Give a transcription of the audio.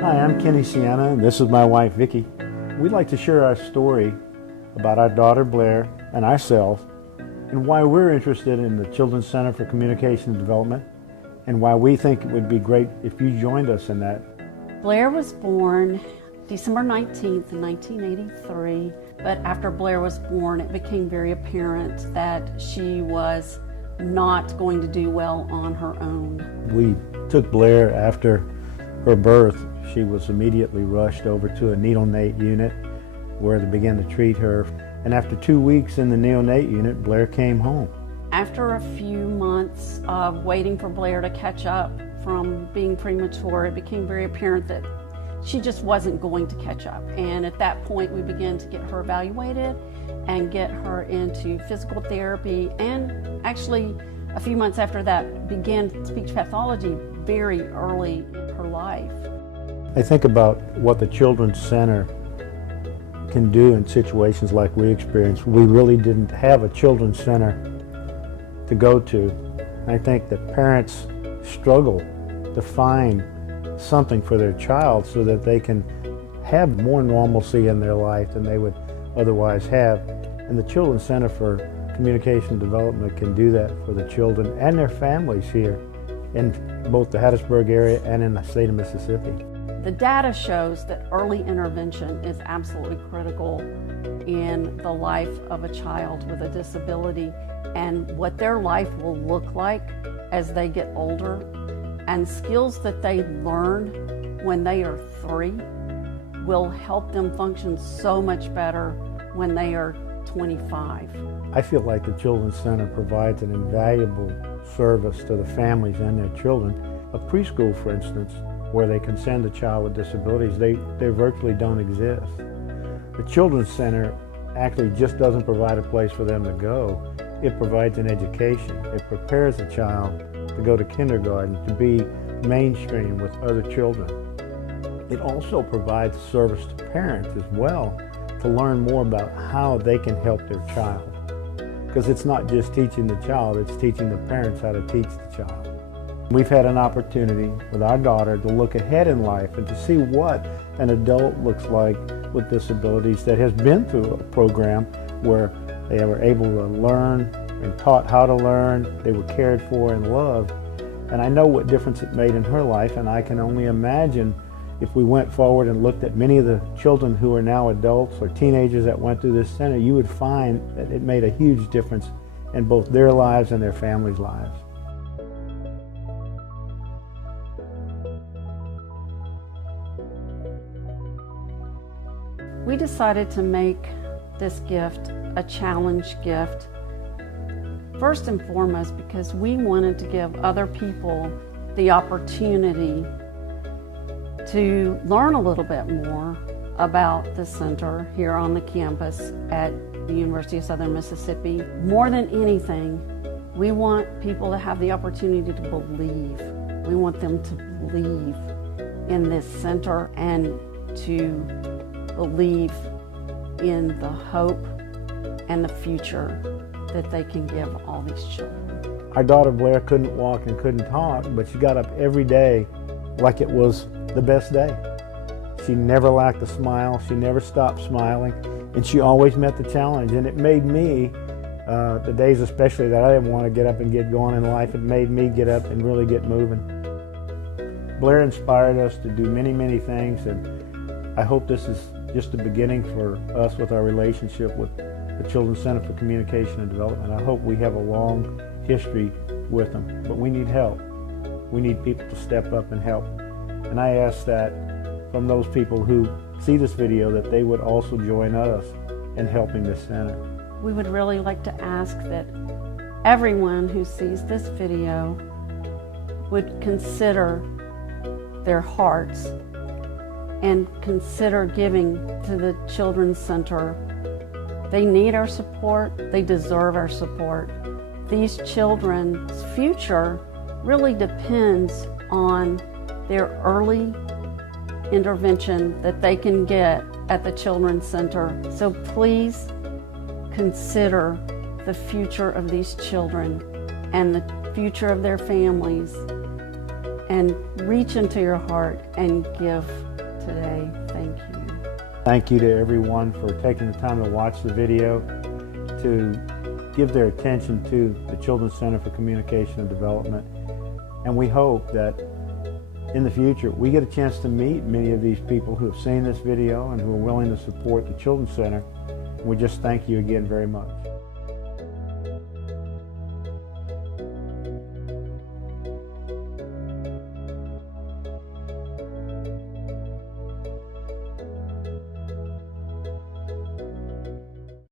Hi, I'm Vicki Scianna, and this is my wife, Vicki. We'd like to share our story about our daughter, Blair, and ourselves, and why we're interested in the Children's Center for Communication and Development, and why we think it would be great if you joined us in that. Blair was born December 19th, 1983, but after Blair was born, it became very apparent that she was not going to do well on her own. We took Blair after her birth. She was immediately rushed over to a neonate unit where they began to treat her. And after 2 weeks in the neonate unit, Blair came home. After a few months of waiting for Blair to catch up from being premature, it became very apparent that she just wasn't going to catch up. And at that point, we began to get her evaluated and get her into physical therapy. And actually, a few months after that, began speech pathology very early in her life. I think about what the Children's Center can do in situations like we experienced. We really didn't have a Children's Center to go to. I think that parents struggle to find something for their child so that they can have more normalcy in their life than they would otherwise have. And the Children's Center for Communication and Development can do that for the children and their families here in both the Hattiesburg area and in the state of Mississippi. The data shows that early intervention is absolutely critical in the life of a child with a disability, and what their life will look like as they get older, and skills that they learn when they are 3 will help them function so much better when they are 25. I feel like the Children's Center provides an invaluable service to the families and their children. A preschool, for instance, where they can send a child with disabilities, they virtually don't exist. The Children's Center actually just doesn't provide a place for them to go. It provides an education. It prepares a child to go to kindergarten, to be mainstream with other children. It also provides service to parents as well to learn more about how they can help their child. Because it's not just teaching the child, it's teaching the parents how to teach the child. We've had an opportunity with our daughter to look ahead in life and to see what an adult looks like with disabilities that has been through a program where they were able to learn and taught how to learn, they were cared for and loved. And I know what difference it made in her life, and I can only imagine if we went forward and looked at many of the children who are now adults or teenagers that went through this center, you would find that it made a huge difference in both their lives and their families' lives. We decided to make this gift a challenge gift, first and foremost because we wanted to give other people the opportunity to learn a little bit more about the center here on the campus at the University of Southern Mississippi. More than anything, we want people to have the opportunity to believe. We want them to believe in this center and to believe in the hope and the future that they can give all these children. Our daughter Blair couldn't walk and couldn't talk, but she got up every day like it was the best day. She never lacked a smile, she never stopped smiling, and she always met the challenge. And it made me, the days especially that I didn't want to get up and get going in life, it made me get up and really get moving. Blair inspired us to do many, many things, and I hope this is just the beginning for us with our relationship with the Children's Center for Communication and Development. I hope we have a long history with them, but we need help. We need people to step up and help. And I ask that from those people who see this video that they would also join us in helping this center. We would really like to ask that everyone who sees this video would consider their hearts and consider giving to the Children's Center. They need our support. They deserve our support. These children's future really depends on their early intervention that they can get at the Children's Center. So please consider the future of these children and the future of their families, and and reach into your heart and give today. Thank you. Thank you to everyone for taking the time to watch the video, to give their attention to the Children's Center for Communication and Development. And we hope that in the future we get a chance to meet many of these people who have seen this video and who are willing to support the Children's Center. We just thank you again very much.